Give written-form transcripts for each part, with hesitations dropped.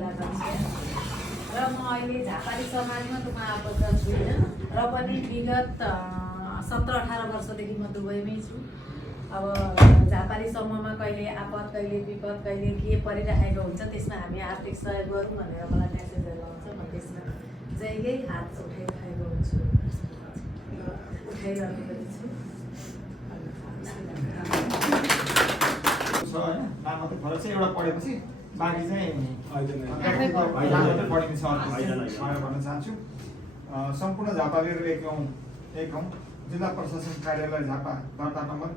र म अहिले झापाली समाजमा त म आबद्ध छुइनँ र पनि विगत 17-18 वर्षदेखि म दुबईमै छु। अब झापाली समूहमा कहिले आपद कहिले विपद कहिले के परिरहेको हुन्छ त्यसमा हामी आर्थिक सहयोग गरौँ भनेर मलाई मेसेजहरू आउँछ। म त्यसमा जहिल्यै हात उठाइरहेको हुन्छु, उठाइरहेको पनि छु। नाम मात्रै फरक छ, एउटा पढेपछि बाँकी चाहिँ पढिन्छ भन्न चाहन्छु। सम्पूर्ण झापालीहरू एक हौँ जिल्ला प्रशासन कार्यालय झापा दर्ता नम्बर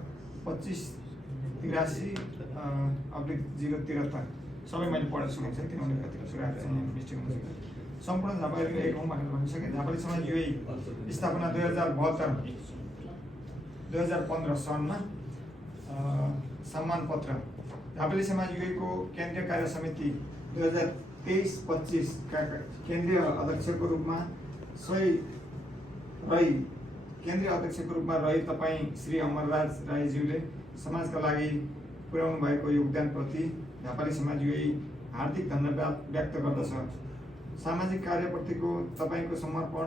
2583/073 सबै मैले पढेर सुनाउँछु किनभने कतिवटा कुराहरू चाहिँ मिस्टेक हुन्छ। सम्पूर्ण झापालीहरू एक हौँ भनेर भनिसकेँ। झापाली समाज युए स्थापना 2015 सनमा सम्मान पत्र। झापाली समाज युएको केन्द्रीय कार्य समिति 2023-25 का केन्द्रीय अध्यक्षको रूपमा तपाईँ श्री अमरराज राईज्यूले समाजका लागि पुर्याउनु भएको योगदानप्रति झापाली समाज युए हार्दिक धन्यवाद व्यक्त गर्दछ। सामाजिक कार्यप्रतिको तपाईँको समर्पण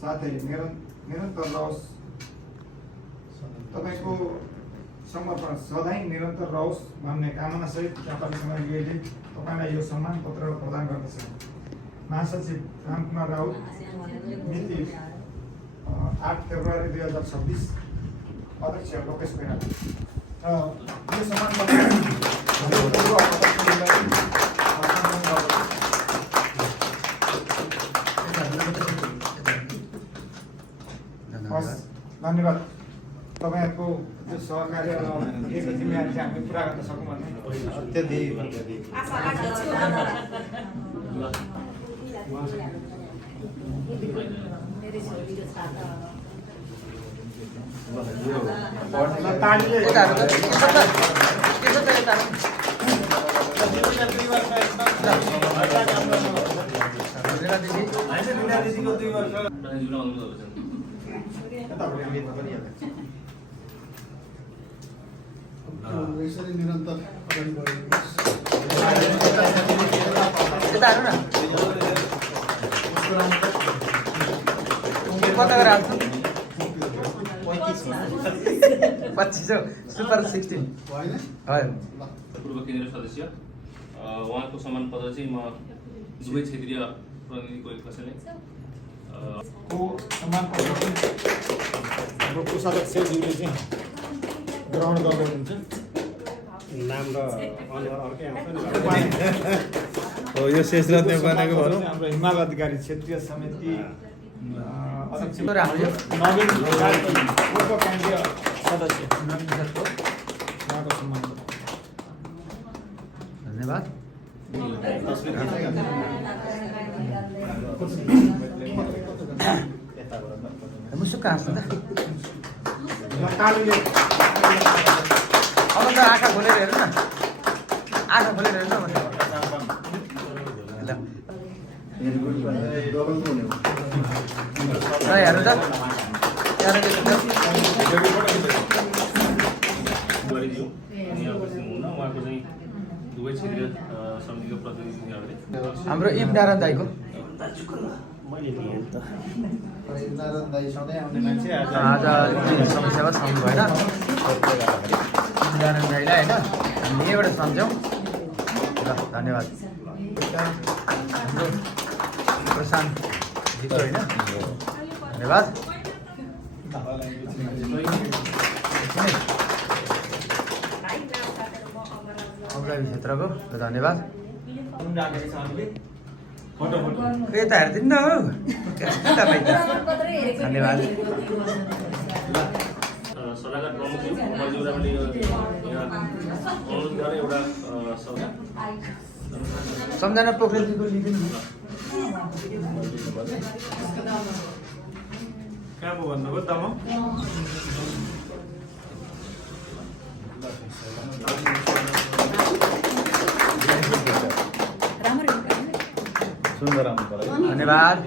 साथै निरन्तर रहोस्। तपाईँको समर्पण सधैँ निरन्तर रहोस् भन्ने कामनासहित झापाली समाज युएले तपाईँलाई यो सम्मान पत्र प्रदान गर्दछ। महासचिव रामकुमार राउत, मिति 8 फेब्रुअरी 2026, अध्यक्ष लोकेश कोइराला। यो सम्मान पत्र धन्यवाद। तपाईहरुको जो सहकार्य र एक जिम्मेवारी चाहिँ हामीले पुरा गर्न सकौँ भन्ने अत्यधिक आशा राख्दछु। यसरी निरन्तर अगाडि बढ्नुहोस्। सुपर 16 पूर्व केन्द्रीय सदस्य उहाँको सम्मान पत्र चाहिँ म दुवै क्षेत्रीय प्रतिनिधिको एक कसैले सम्मान पत्र हाम्रो कोषाध्यक्षज्यूले चाहिँ ग्रहण गर्नुहुन्छ। नाम र अनुहार अर्कै आउँछ नि। हो यो शेषनाथ नेपालको भनौँ हाम्रो हिमाल अधिकारी क्षेत्रीय समिति अध्यक्ष नवीन पूर्व केन्द्रीय सदस्य उहाँको सम्मान धन्यवाद। मुसुक हाँस्नु त अब त आँखा खोलेर हेर्नु न, आँखा खोलेर हेर्नु न भन्नु हेर्नु त उहाँको चाहिँ दुवै क्षेत्रीय समितिको प्रतिनिधिहरूले हाम्रो इब नारायण दाईको नारायण दाई सधैँ आउने मान्छे आज समस्यामा सम्झनु भएन। नारायण दाईलाई होइन हामी यहीँबाट सम्झौँ। ल धन्यवाद। हाम्रो प्रशान्त जितो होइन, धन्यवाद। अग्रणी क्षेत्रको धन्यवाद। यता हेरिदिनु न हौ तपाईँ त धन्यवाद। सल्लाहकार प्रमुख मर्जीले अनुरोध गरेर एउटा सम्झना पोखरेलजीको लिदिनु न। कहाँ पो भन्नुभयो त म सुन्दर धन्यवाद।